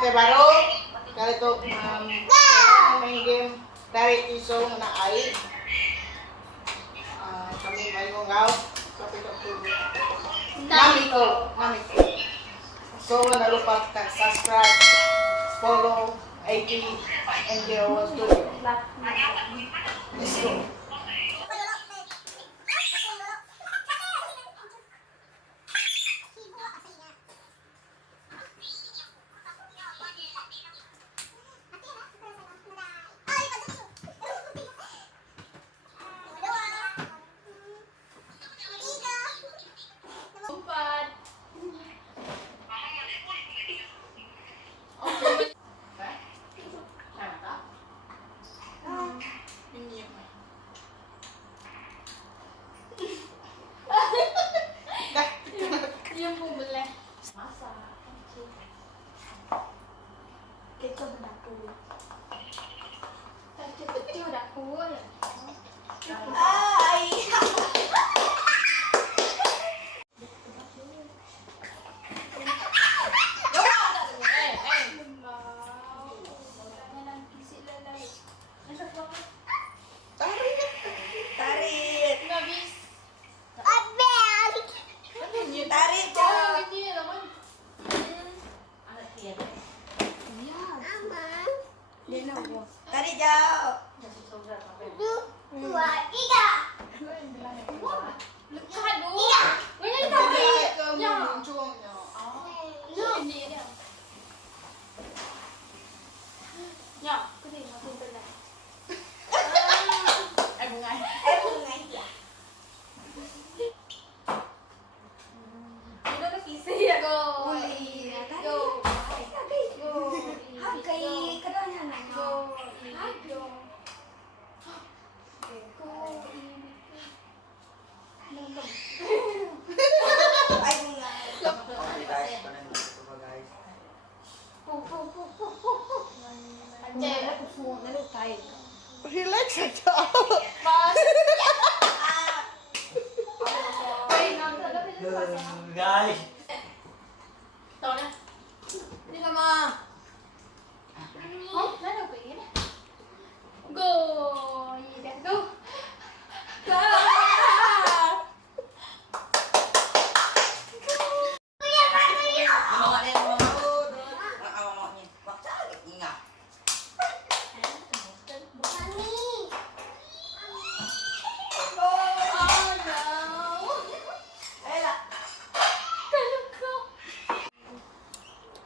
kayak baru kali itu main game dari Tisu na air. Kami main ngau tapi tak perlu. Namiko. So jangan lupa subscribe, follow, MJwawaStudio. Let's go. Tarik jauh. 1, 2, 3. Lekat dulu. Banyak tarik. Ya. Ya, kering aku benar. Bungai ya. Ini udah kisah ya. Go. Hakai kerana nak. Relax saja. Guys. Tahu dah. Ni sama. Oh, mana pergi ni? Go. Dah go.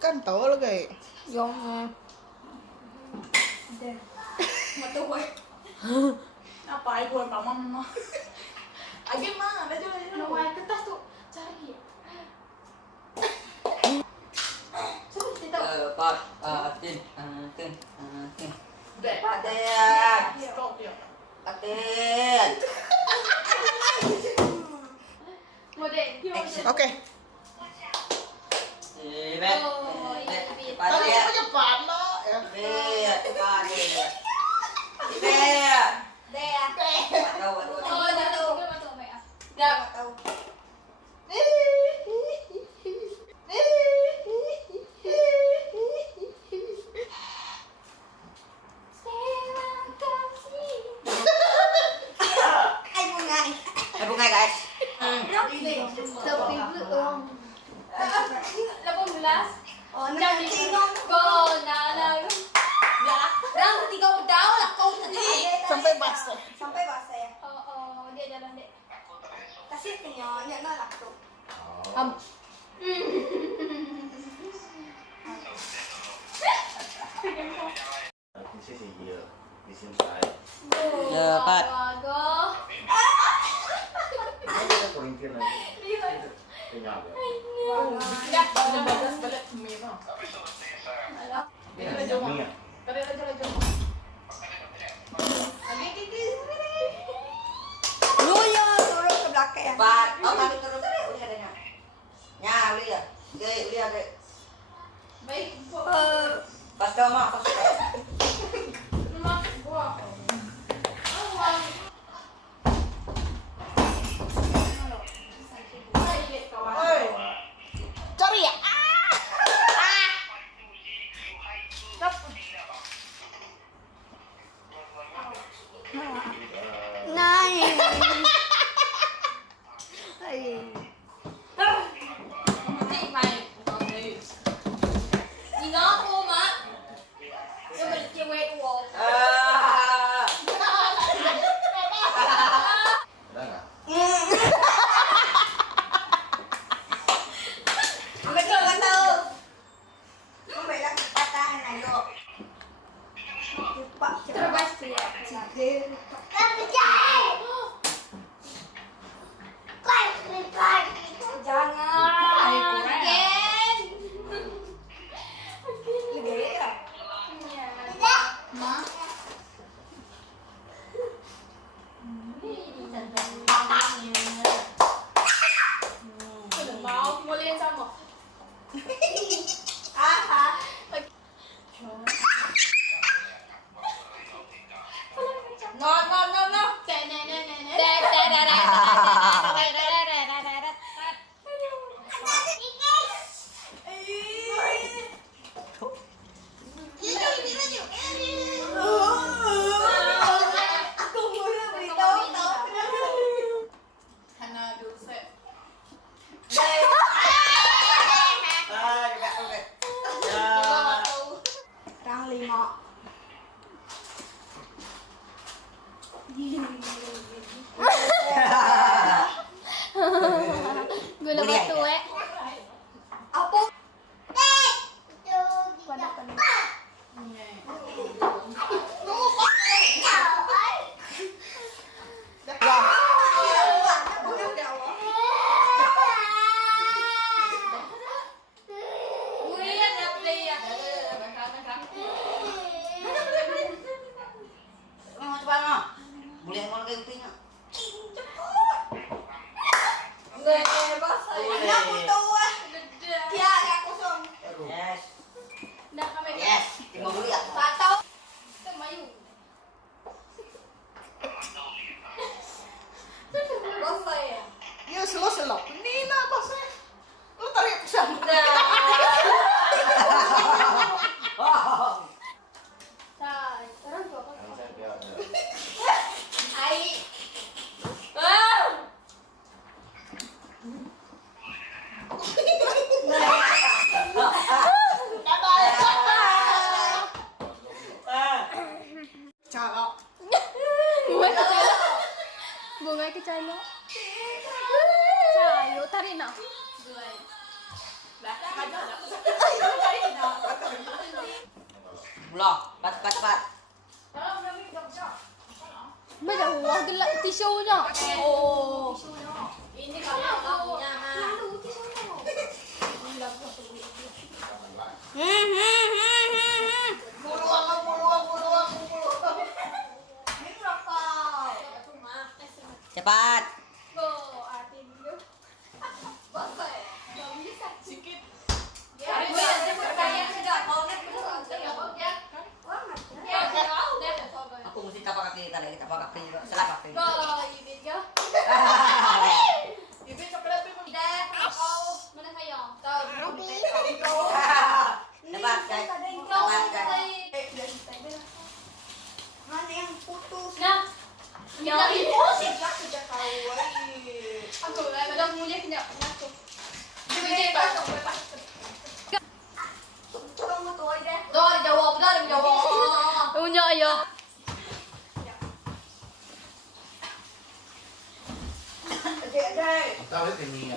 Kan tahu lah guys. Yang deh. Mata gue. Apa ai buat mama? Aje mah, ada juga. Nawai kertas tuh cari. Pat, tin. Deh. Paten. Stop dia. Paten. Mode. Oke. Bet. Kalau Paten. cepat lah. Bet. Paten. Bet. Tahu. Oh, dah tahu. Dah tahu. Bunga guys. Tapi belum. 18. Oh, nak tengok. Go, nana. Ya. Dah ketiga pedau lah kau tadi. Sampai basah. Sampai basah ya. Oh, dia jalan dek. Kasih tengok, nak nak tu. Cepat. Go. Dah, balas balik Terima. Alah. Dia dah jom. Tadi dah jom. Lu ya turun ke belakang ya. Cepat. Oh, kami terus. Lihat adanya. Ya, lihat. Lihat. Baik. Pas dah mak, pas. Mak gua. Cari ya. Loh, cepat. Baca wah gelap tisunya. Oh. Ini kalau lakunya Ini rokok. Cepat. sikit. Aku mesti tapak kaki tadi, tapak kaki juga. Salah kaki. Ibig coklat mo. Cepat, guys. Cepat, guys. Mana yang putus? Tidak tahu. Aku kadang mulai kena aku. Tolong mo tuloy deh. Dijawab. Punya ayo. Dek. Tahu ini.